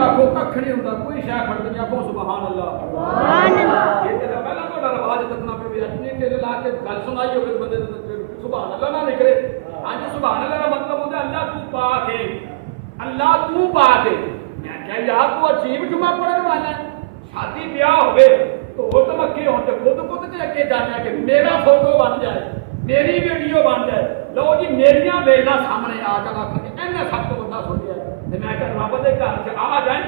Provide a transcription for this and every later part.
آخو کھ نہیں ہوتا کوئی شے کھڑ نہیں آخو سبحان اللہ سبحان اللہ یہ تے پہلا تہاڈا رواج تکنا پہ اپنے دل لا کے گل سنائی ہوے بندے سبحان اللہ نہ نکلے ہاں جی سبحان اللہ کا مطلب ہوتا ہے اللہ تو پاک ہے اللہ تو پاک ہے میں کہا یار تو عجیب جمعہ پڑھنے والا ہے شادی بیاہ ہوے تو ہو تو مکے ہون تے خود تے اگے جانا کہ میرا فوٹو بن جائے میری ویڈیو بن جائے لو جی میریاں ویلاں سامنے آ کے آخر کہ اینا سب تو بندہ سن لیا تے میں کہ رب دے گھر چ آ جائیں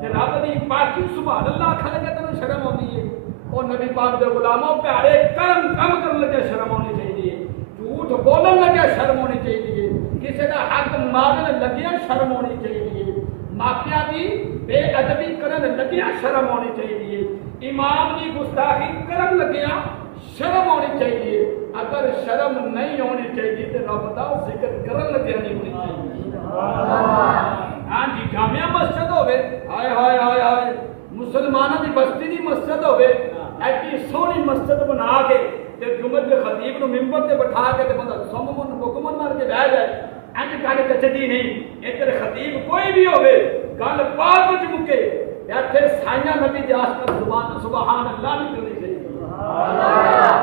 تے رب دی پاکی سبحان اللہ آکھن لگے تینوں شرم آندی ہے او نبی پاک دے غلاموں پیارے کرم کم کرن لگے شرم آنی چاہیے جھوٹ بولن لگے شرم ہونی چاہیے کسی کا حق مارن لگیا شرم ہونی چاہیے ماپیاں دی بے ادبی کرن لگیا شرم ہونی چاہیے امام دی گستاخی کرن لگیا شرم ہونی چاہیے اگر شرم نہیں ہونی چاہیے تو رب دا ذکر کرن لگیا نہیں ہونی چاہیے ہاں جی جامعہ مسجد ہوے ہائے ہائے ہائے ہائے مسلمانوں دی بستی دی مسجد ہوے ایسی سونی مسجد بنا کے تے جمعے دے خطیب نو منبر تے بٹھا کے تے بندہ سممن حکمن مار کے بیٹھ جائے انج گل کچدی نہیں ادھر خطیب کوئی بھی ہوے گل پاک وچ مکے ایتھے سائیاں نبی دی آسکر زبان سبحان اللہ نکلنی چاہیے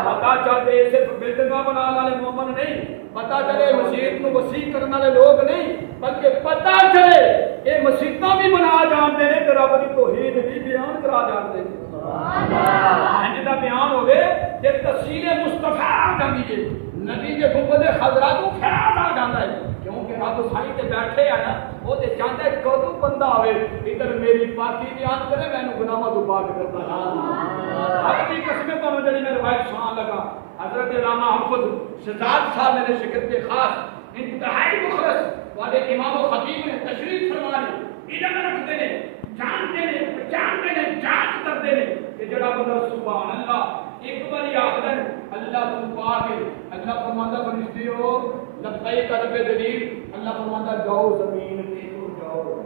پتا چلے صرف بلڈنگاں بنانے والے مومن نہیں پتا چلے مسجد کو وسیع کرنے والے لوگ نہیں بلکہ پتا چلے یہ مسجداں بھی بنا جانتے ہیں تو رب کی توحید بھی بیان کرا جانتے ہیں انج دا بیان ہوے کہ تفصیل مصطفی آ جاندی ہے نبی کے گنبد خضرا تو خیال آ جاندا ہے کیونکہ رب سائیں تے بیٹھے آ نا وہ تے چاہتا ہے کدوں بندہ ہوے ادھر میری پاکی بیان کرے مینوں گناہاں تو پاک کرتا اپنی قسمیں تو جڑی میں روایت سنان لگا حضرت علامہ حافظ شہزاد صاحب میرے شاگرد خاص انتہائی مخلص والے امام و خطیب نے تشریف فرما لی علم رکھتے ہیں جانتے ہیں جانچ کرتے ہیں کہ جڑا بندہ سبحان اللہ ایک بار آخر اللہ تو پاک ہے اللہ فرماتا فرشتے ہو لبیک رب دلیل اللہ فرماتا جاؤ زمین پہ تم جاؤ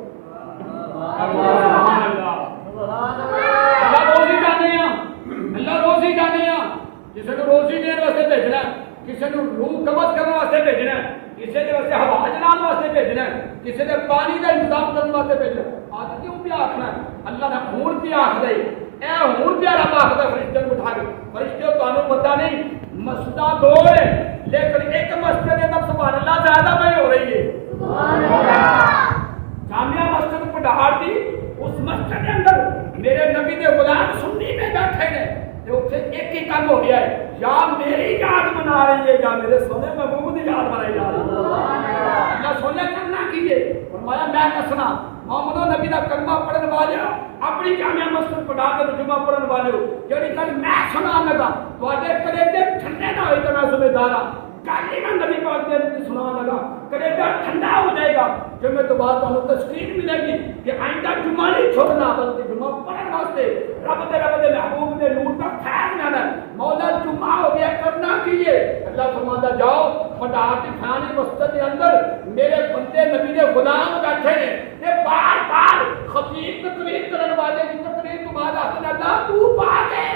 سبحان اللہ اللہ روزی جانے ہیں اللہ روزی جانے ہیں کسی کو روزی دینے واسطے بھیجنا کسی کو روح قبض کرنے واسطے بھیجنا کسی کے واسطے ہوا چلانے واسطے بھیجنا کسی نے پانی کا انتظام کرنے واسطے بھیجنا آج کیوں پہ آخنا اللہ نے خون پہ آخ دے اے خون پہ رب آخ دے فرشتے کو اٹھا کے فرشتے کو پتہ نہیں مسجداں دو ہیں لیکن ایک مسجد کے اندر سبحان اللہ زیادہ بڑی ہو رہی ہے سبحان اللہ جامعہ مسجد پڑھاڑ دی اس مسجد کے اندر میرے نبی دے غلام سنی میں بیٹھے ہیں ایک ہی کام ہو گیا ہے یا میری یاد منا رہی ہے یا میرے سونے محبوب کی یاد منائی جا رہی ہے اللہ سونے کرنا کیجیے فرمایا میں کسنا محمد نبی کا کلمہ پڑھنے والے اپنی جامعہ مسجد پڑھا کے جمعہ پڑھنے والے ہو جڑی گل میں سنا لگا تواڈے کلیجے ٹھنڈے نہ ہوئے تو میں ذمہ دار ہاں گل ہی میں نبی پاک دے سنا لگا کلیجہ ٹھنڈا ہو جائے گا جمعے تو بعد تمہیں تسکین ملے گی کہ آئندہ جمعہ نہیں چھوڑنا بلکہ جمعہ پڑھنے واسطے رب دے محبوب دے نور کا خیر لینا مولا جمعہ ہو گیا کرنا کیجیے اللہ فرماتا جاؤ پٹاٹ خانے مسجد کے اندر میرے بندے نبی دے غلام بیٹھے ہیں یہ بار بار خطیب تقریر کرنے والے کی تقریر تو بعد آتے ہیں اللہ تو پاک ہے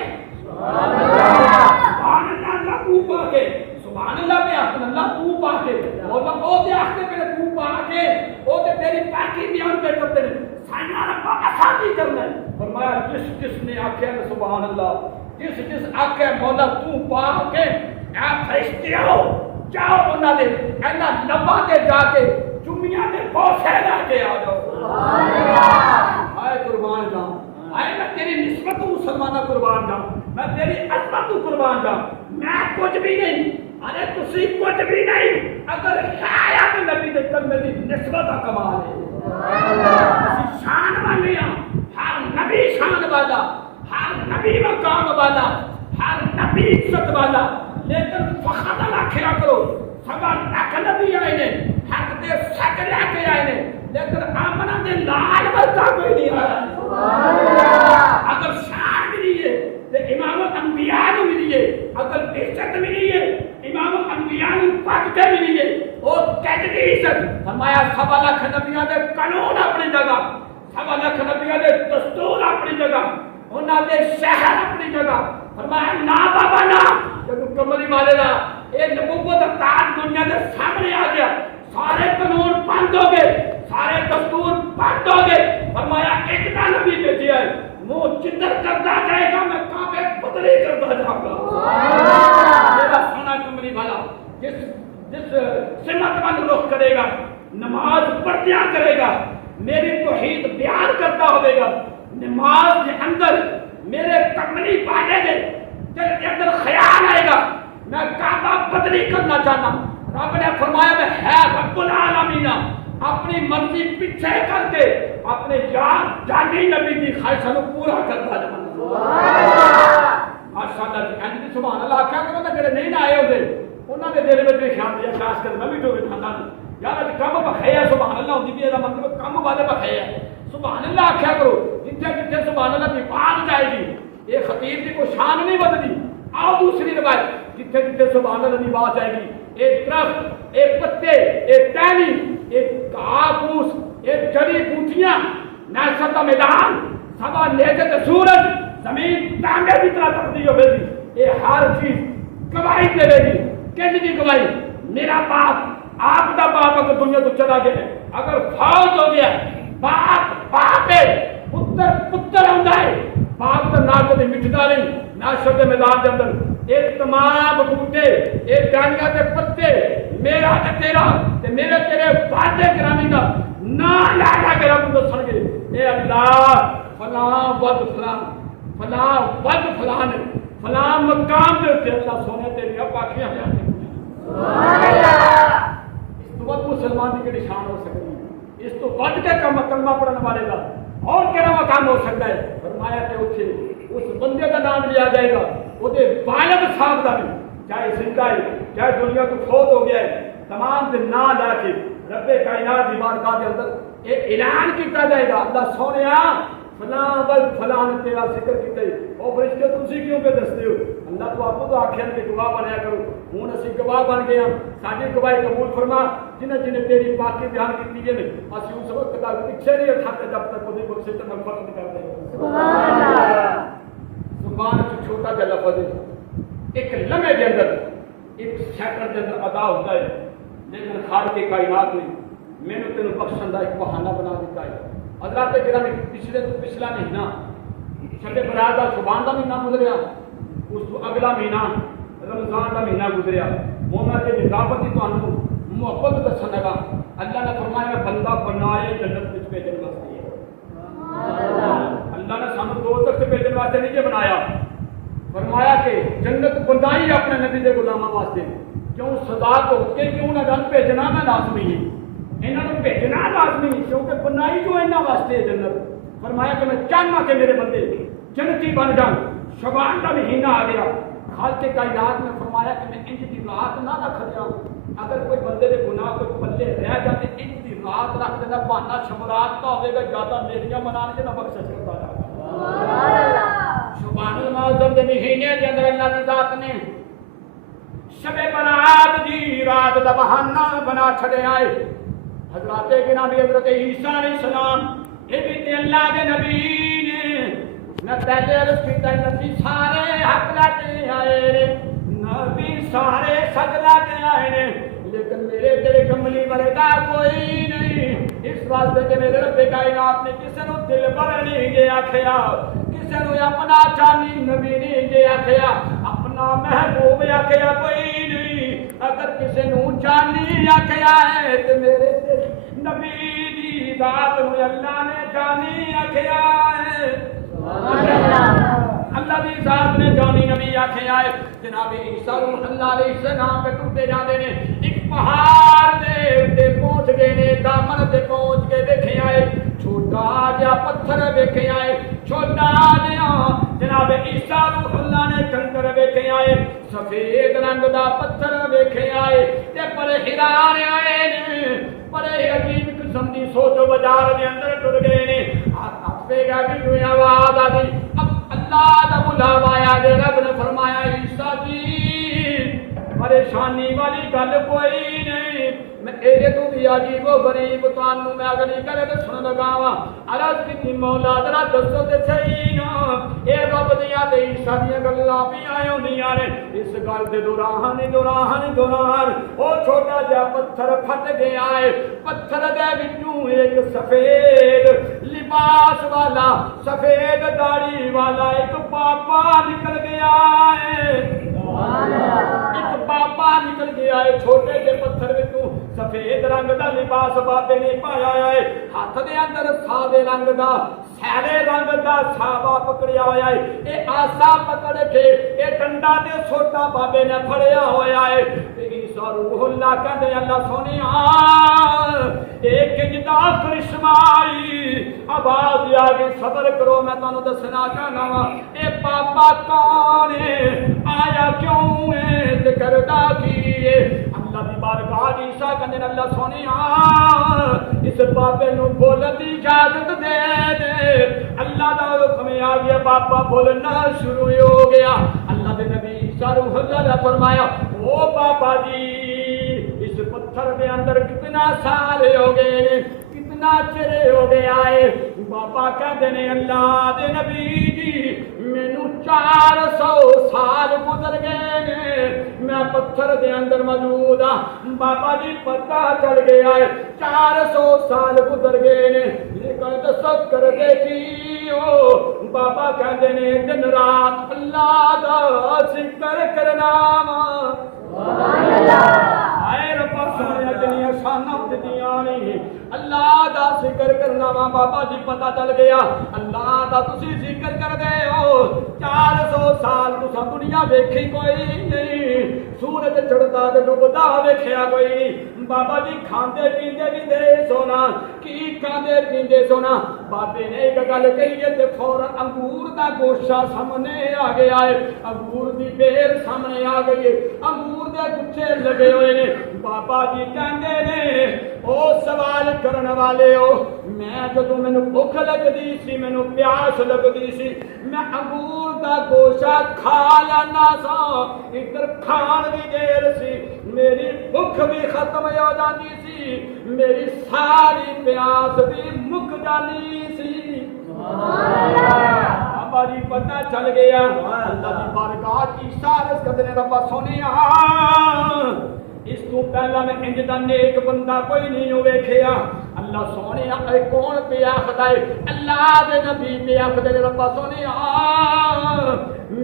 سبحان اللہ اللہ تو پاک ہے سبحان اللہ پہ آخر اللہ تو پاک ہے مولا وہ دے آخر پہ تو پاک ہے وہ دے تیری پاکی بیان پہ کرتے ہیں سائنہ ربا کا ساتھی کرنا ہے فرمایا جس نے آکھے سبحان اللہ جس آکھے مولا تو پاک ہے اے فرشتے ہو جاؤ انہاں دے اینا لبا تے جا کے جمعیاں دے بوسے لا کے آ جاؤ سبحان اللہ اے قربان جاؤں اے میں تیری نسبت مسلمانہ قربان جاؤں میں تیری عظمت قربان جاؤں میں کچھ بھی نہیں ارے تسی کچھ بھی نہیں اگر شاید نبی دے کلمے دی نسبت کا کمال ہے سبحان اللہ شان والے ہر نبی شان والا ہر نبی مقام والا ہر نبی عزت والا لیکن فخر نہ کھیا کرو سبا لاکھ نبی آئے نے حق دے سچ لے کے آئے نے لیکن آمنہ دے لال ورتا کوئی نہیں آیا سبحان اللہ اگر شان ملی ہے تو امام الانبیاء کو ملی ہے اگر عزت ملی ہے امام الانبیاء کو پاک کے ملی ہے وہ کتنی عزت فرمایا سبا لاکھ نبیوں دے قانون اپنی جگہ سبا لاکھ نبیوں دے دستور اپنی جگہ انہاں دے شہر اپنی جگہ فرمایا نا بابا نا جب کملی والے دا اے نبوت دا تاج دنیا دے سامنے آ گیا سارے قانون بند ہو گئے سارے دستور بند ہو گئے فرمایا جدھر کرتا جائے گا میں کعبے بدلی کرتا جاؤں گا. میرا سونا کملی والا جس سمت مند رخ کرے گا, نماز پڑھدیاں کرے گا, میری توحید بیان کرتا ہوئے گا, نماز کے اندر میرے کملی پانے دے دل کے اندر خیال آئے گا میں کعبہ بدلی کرنا چاہتا ہوں. رب نے فرمایا میں ہے رب العالمین, اپنی مرضی پیچھے کر کے اپنے جانی نبی کی خواہشوں کو پورا کرتا جانا. ماشاءاللہ جی انج دی سبحان اللہ کیا کرو تے جڑے نہیں نہ آئے ہوندے انہاں دے دل وچ خیال دیا خاص کر میں بھی ٹوبے کھانا یار اج کم بخیا سبحان اللہ ہوندی بھی دا مطلب کم والے بخیا سبحان اللہ آکھیا کرو جتھے جتھے سبحان اللہ دی بات جائے گی یہ خطیب دی کوئی شان نہیں بدلی. آؤ دوسری روایت جتھے جتھے سبحان اللہ دی بات جائے گی ایک درخت ایک پتے ایک ٹہنی ایک گھاہ پھوس ایک جڑی بوٹیاں محشر کا میدان سبا نیچے سورج زمین تانبے کی طرح تبدیل ہوے گی. یہ ہر چیز گواہی دے گی. کس کی گواہی؟ میرا باپ آپ کا باپ اگر دنیا تو چلا گیا ہے, اگر فوت ہو گیا باپ باپ ہے, پتر پتر آتا ہے, باپ کا نام کبھی مٹتا نہیں. محشر کے میدان کے اندر ایک تمام بوٹے ایک ڈانیاں کے پتے میرا تے تیرا تے میرے تیرے وعدے گرامی کا نام لا لا کے رب دسن گے اے اللہ فلاں ود فلاں فلاں ود فلاں فلاں مقام دے اوپر اللہ سونے تیری پاکیاں بیان سبحان اللہ. اس تو بعد مسلمان کی کیڑی شان ہو سکتی ہے؟ اس تو ود کے کلمہ پڑھنے والے کا اور کیڑا مقام ہو سکتا ہے؟ فرمایا کہ اتنے اس بندے کا نام لیا جائے گا وہ والد صاحب کا بھی چاہے زندہ ہے چاہے دنیا تو فوت ہو گیا ہے تمام دن نہ لا کے رب کائنات کی بارگاہ کے اندر ایک اعلان کیا جائے گا اللہ سونیا فلاں بل فلاں نے تیرا ذکر کیتا ہے او فرشتے تسی کیوں پہ دستے ہو اللہ تو آپ کو آخیا کہ گواہ بنیا کرو ہوں اسی گواہ بن گئے ہم ساری گواہی قبول فرما جنہیں جنہیں تیری پاکی بیان کی ہے اسی اس وقت تک پیچھے نہیں اٹھاتے جب تک وہ بخشے تو مغفرت نہیں کرتے. سبحان اللہ. زبان سے چھوٹا جا لفظ ہے ایک لمحے کے اندر ایک سیکنڈ کے اندر ادا ہوتا ہے لیکن خالق کائنات نے میں نے تینوں بخشن کا ایک بہانہ بنا دیتا ہے. حضرات گرامی پچھلے تو پچھلا مہینہ شب برات کا شبان کا مہینہ گزریا اس تو اگلا مہینہ رمضان کا مہینہ گزریا وہ میں کہ نظافت ہی تمہیں محبت دسن لگا. اللہ نے فرمایا بندہ بنائے جنت میں بھیجن واسطے اللہ نے سانو دوزخ سے بھیجن واسطے نہیں بنایا. فرمایا کہ جنت بنائی اپنے نبی دے غلاماں واسطے کیوں سزا تو کے کیوں نہ جان بھیجنا میں لازمی ہے انہاں نوں بھیجنا لازمی کیونکہ بنائی جو انہاں واسطے جنت. فرمایا کہ میں چاہنا کہ میرے بندے جنتی بن جان. شعبان کا مہینہ آ گیا خالق کائنات نے فرمایا کہ میں انج دی رات نہ رکھ دیا اگر کوئی بندے دے گناہ کوئی پلے رہ جاتے انج دی رات رکھ دینا بہانا شمرات کا ہوے گا زیادہ نیکیاں منان کے نہ بخشش کرتا جائے گا. سبحان اللہ. شعبان المعظم دے مہینے دے اندر اللہ دی ذات نے شب برات دی رات دا بہانہ بنا چھڑیا ہے. حضرات گرامی حضرت عیسیٰ علیہ السلام یہ بھی اللہ کے نبی نے میں پہلے عرض کیتا ہے نبی سارے حق لے کے آئے نے نبی سارے سچ لے کے آئے نے لیکن میرے تیرے کملی ورگا کوئی نہیں. اس واسطے کہ میرے رب کائنات نے کسی نو دل بھر نہیں گیا آکھیا کسی نو اپنا چانی نبی نہیں گیا آکھیا اپنا محبوب آکھیا کوئی نہیں. اگر کسی نو چانی آکھیا ہے تو میرے نبی دی ذات نو اللہ نے جانی آکھیا ہے. اللہ دی ذات نے جانی نبی آکھیا ہے. جناب عیسیٰ روح اللہ علیہ السلام پہ ٹرتے جاندے نے ایک پہاڑ دے پہنچ گئے نے دامن تے پہنچ کے دیکھے آئے چھوٹا جا پتھر دیکھے آئے چھوٹا جا جناب عیسیٰ روح اللہ نے کنکر دیکھے آئے سفید رنگ دا پتھر دیکھے آئے تے پر حیران آئے نے پر عجیب قسم دی سوچ و بازار دے اندر ٹر گئے نے آپے گا بھی کوئی آواز آ گئی اب اللہ دا بلاوا آیا دے رب نے فرمایا عیسیٰ جی پریشانی والی گل کوئی نہیں میں ایڈے تو بھی عجیب و غریب تانوں میں اگلی گل دسن لگا وا عرض کی مولا ذرا دسو تے صحیح اے رب دیاں تے عیسیٰ دیاں گلاں پیاں ہوندیاں نے اس گل دے دوران او چھوٹا جا پتھر پھٹ گیا ہے پتھر دے وچوں ایک سفید لباس والا سفید داڑھی والا ایک بابا نکل گیا ہے، ایک بابا نکل گیا ہے، چھوٹے جے پتھر وچوں سفید رنگ دا لباس بابے نے پایا ہے، ہاتھ دے اندر سادے رنگ دا سیلے رنگ دا ساوا پکڑیا ہوا ہے، اے آسا پکڑ کے اے ڈنڈا تے سوٹا بابے نے پھڑیا ہوا ہے۔ عیسیٰ روح اللہ کہندے اللہ سونیا ایک جدا کرشمائی آواز آ گئی، صبر کرو میں تانوں دسنا چاہنا وا اے بابا کون ہے، آیا کیوں ہے تے کردا کی ہے۔ اللہ دی بارگاہ عیسیٰ کہندے اللہ سونیا اس بابے نو بولن دی اجازت دے دے۔ اللہ دا حکم آ گیا، بابا بولنا شروع ہو گیا۔ اللہ دے نبی عیسیٰ روح اللہ نے فرمایا او بابا جی اس پتھر دے اندر کتنا سال ہو گئے، کتنا چر ہو گیا ہے؟ بابا کہتے ہیں اللہ دے نبی جی مینوں 400 سال گزر گئے، میں پتھر دے اندر موجود ہاں۔ بابا جی پتہ چل گیا ہے 400 سال گزر گئے نے، لیکن دسو کر دے کی ہو؟ بابا کہتے ہیں دن رات اللہ دا ذکر کرنا سبحان اللہ، اے رب سونے جنیاں شاناں دتیاں نے اللہ دا ذکر کرنا وا۔ بابا جی پتہ چل گیا اللہ دا تسی ذکر کر دے ہو، 400 سال تساں دنیا ویکھی کوئی نہیں، سورج چڑھدا تے ڈوبدا ویکھیا کوئی نہیں۔ بابا جی کھاندے پیندے بھی دے سونا، کی کھاندے پیندے سونا؟ بابے نے ایک گل کہی ہے تے فوراً انگور دا گوشہ سامنے آ گیا ہے، انگور دی بیر سامنے آ گئی ہے، انگور دے گچھے لگے ہوئے نے۔ بابا جی کہندے نے او سوال کرن والے ہو، میں جدوں مینوں بھوک لگدی سی، مینوں پیاس لگدی سی، میں انگور دا گوشہ کھا لینا سا، ادھر کھان دی دیر سی میری بھوک بھی ختم ہو جاتی سی، میری ساری پیاس بھی مک جانی سی۔ بابا جی پتہ چل گیا اللہ دی بارگاہ کی عرض کردے نے رب سونیا اس تو پہلا میں انج دا نیک بندہ کوئی نہیں ویکھیا۔ اللہ سونے اے کون پہ آخدا ہے؟ اللہ دے نبی پہ آخدے نے رب سونیا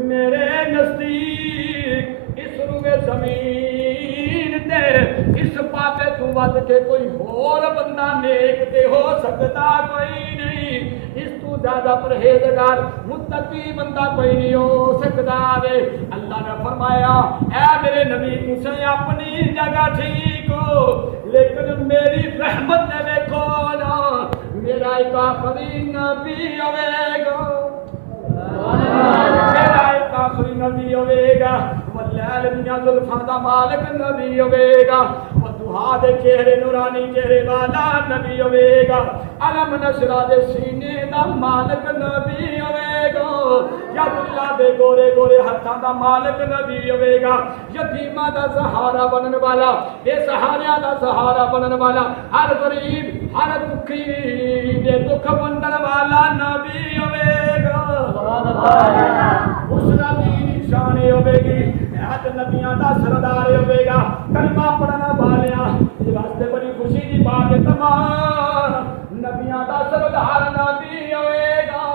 میرے نزدیک اس روئے زمین تے اس پاپے تو ود کے کوئی اور بندہ نیک تے ہو سکتا کوئی نہیں، اس تو زیادہ پرہیزگار متقی بندہ کوئی نہیں ہو سکتا وے۔ اللہ نے فرمایا اے میرے نبی تسیں اپنی جگہ ٹھیک ہو، لیکن میری رحمت نے ویکھو نا میرا ایک آخری نبی ہوے گا، میرا ایک آخری نبی ہوے گا، واللیل میاں زلفاں دا مالک نبی ہوے گا، والضحیٰ دے چہرے نورانی چہرے والا نبی ہوے گا، علم نشرہ دے سینے دا مالک نبی ہوے گا، ید اللہ دے گورے گورے ہتھاں دا مالک نبی ہوے گا، یتیماں دا سہارا بنن والا، بے سہاریاں دا سہارا بنن والا، ہر غریب ہر دکھی دے دکھ بندن والا نبی ہوے گا۔ اس نبی نشان ہوے گی، حد نبیاں دا سردار ہوے گا، کلمہ پڑھن والیاں یہ واسطے بڑی خوشی دی بات ہے، تمام نبیاں دا سردار نبی ہوے گا،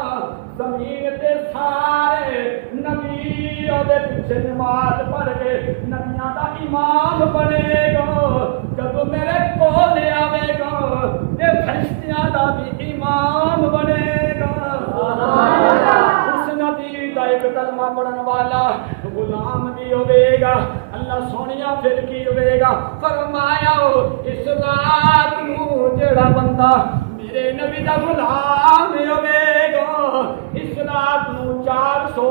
زمین تے سارے نبی دے پیچھے نماز پڑھ کے نبیاں دا امام بنے گا، جب میرے کول آوے گا تے فرشتیاں دا بھی امام بنے گا۔ اس نبی دا ایک کلمہ پڑھن والا غلام بھی ہوے گا۔ اللہ سونیا پھر کی ہوے گا؟ فرمایا اس رات نو جڑا بندہ میرے نبی دا غلام ہوے گا، اس رات نو 400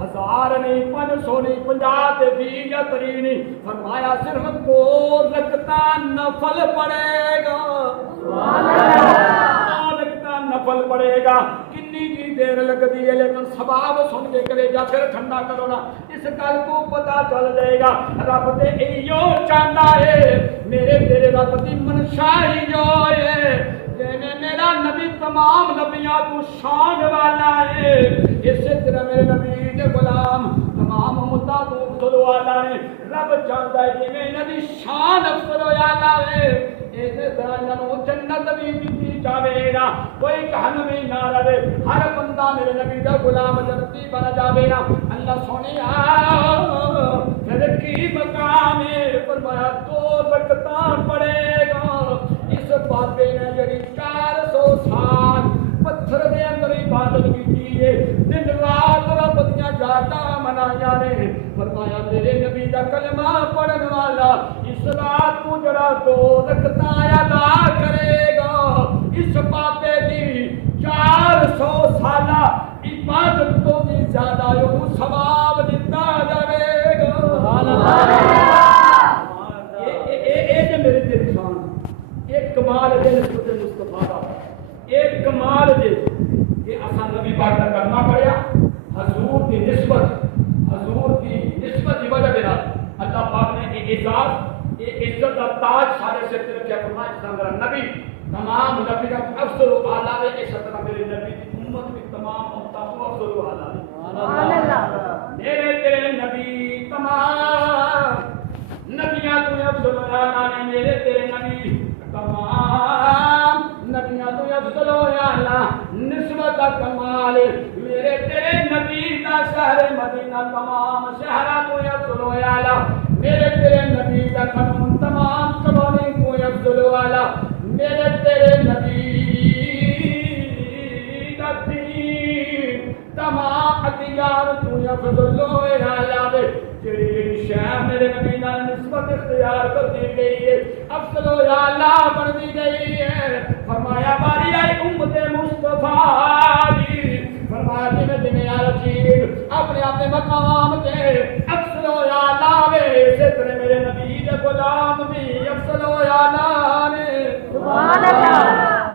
ہزار نہیں 500 نہیں 50 تے 20 یا 30 نہیں، فرمایا صرف 2 رکعتاں نفل پڑھے گا، 2 رکعتاں نفل پڑھے گا۔ کنی کی دیر لگتی ہے لیکن ثواب سن کے کرے جا پھر ٹھنڈا کرو نا، اس گل کو پتہ چل جائے گا رب تے ایو چاہتا ہے، میرے تیرے رب دی منشا ہی جو ہے، جینے میرا نبی تمام نبیاں تو شان والا ہے، اسی طرح میرے نبی کے غلام تمام امتاں تو افضل والا ہے۔ رب چاہتا ہے کہ میں نبی شان افضل والا ہے، اسی طرح انہوں جنت بھی دیتی جاوے نا کوئی جہنمی نہ رہے ہر بندہ میرے نبی دا غلام جنتی بن جاوے نا اللہ سونیا پھر کی مقام ہے فرمایا 2 رکعتاں پڑھے گا اس بابے نے جڑی 400 سال پتھر دے اندر عبادت کی ہے دن رات رب دیاں جاٹاں منایا نے فرمایا میرے نبی دا کلمہ پڑھن والا اس رات کو جڑا 2 رکعتاں ادا کرے گا اس بابے دی 400 سالہ عبادت تو بھی زیادہ انہوں ثواب دیتا جائے گا سبحان اللہ یہ میرے دل شان ایک کمال ہے نسبت مصطفیٰ کا ایک کمال ہے کہ اساں نبی پاک دا کرنا پڑیا حضور کی نسبت کی وجہ سے اللہ پاک نے ایک اعزاز ایک عزت کا تاج سارے سر پہ رکھا فرمایا جس طرح میرا نبی تمام نبی کا افضل و اعلیٰ ہے اس طرح میرے نبی کی امت بھی تمام امتوں کو افضل و اعلیٰ ہے سبحان اللہ میرے تیرے نبی تمام نبیاں تو افضل و اعلیٰ نے میرے تیرے نبی تمام نبیاں تو افضل و اعلیٰ نسبت کا کمال میرے تیرے نبی کا شہر مدینہ تمام شہرہ تو افضل و اعلیٰ میرے تیرے نبی کا قانون تمام قوانین کو افضل و اعلیٰ میرے تیرے نبی کا دین تمام ادیان تو افضل و اعلیٰ جڑی شے میرے نبی نال نسبت اختیار کر دی گئی ہے افضل و اعلیٰ بن دی گئی ہے فرمایا باری آئی امت مصطفیٰ دی فرمایا جی میں دنیا رسید اپنے مقام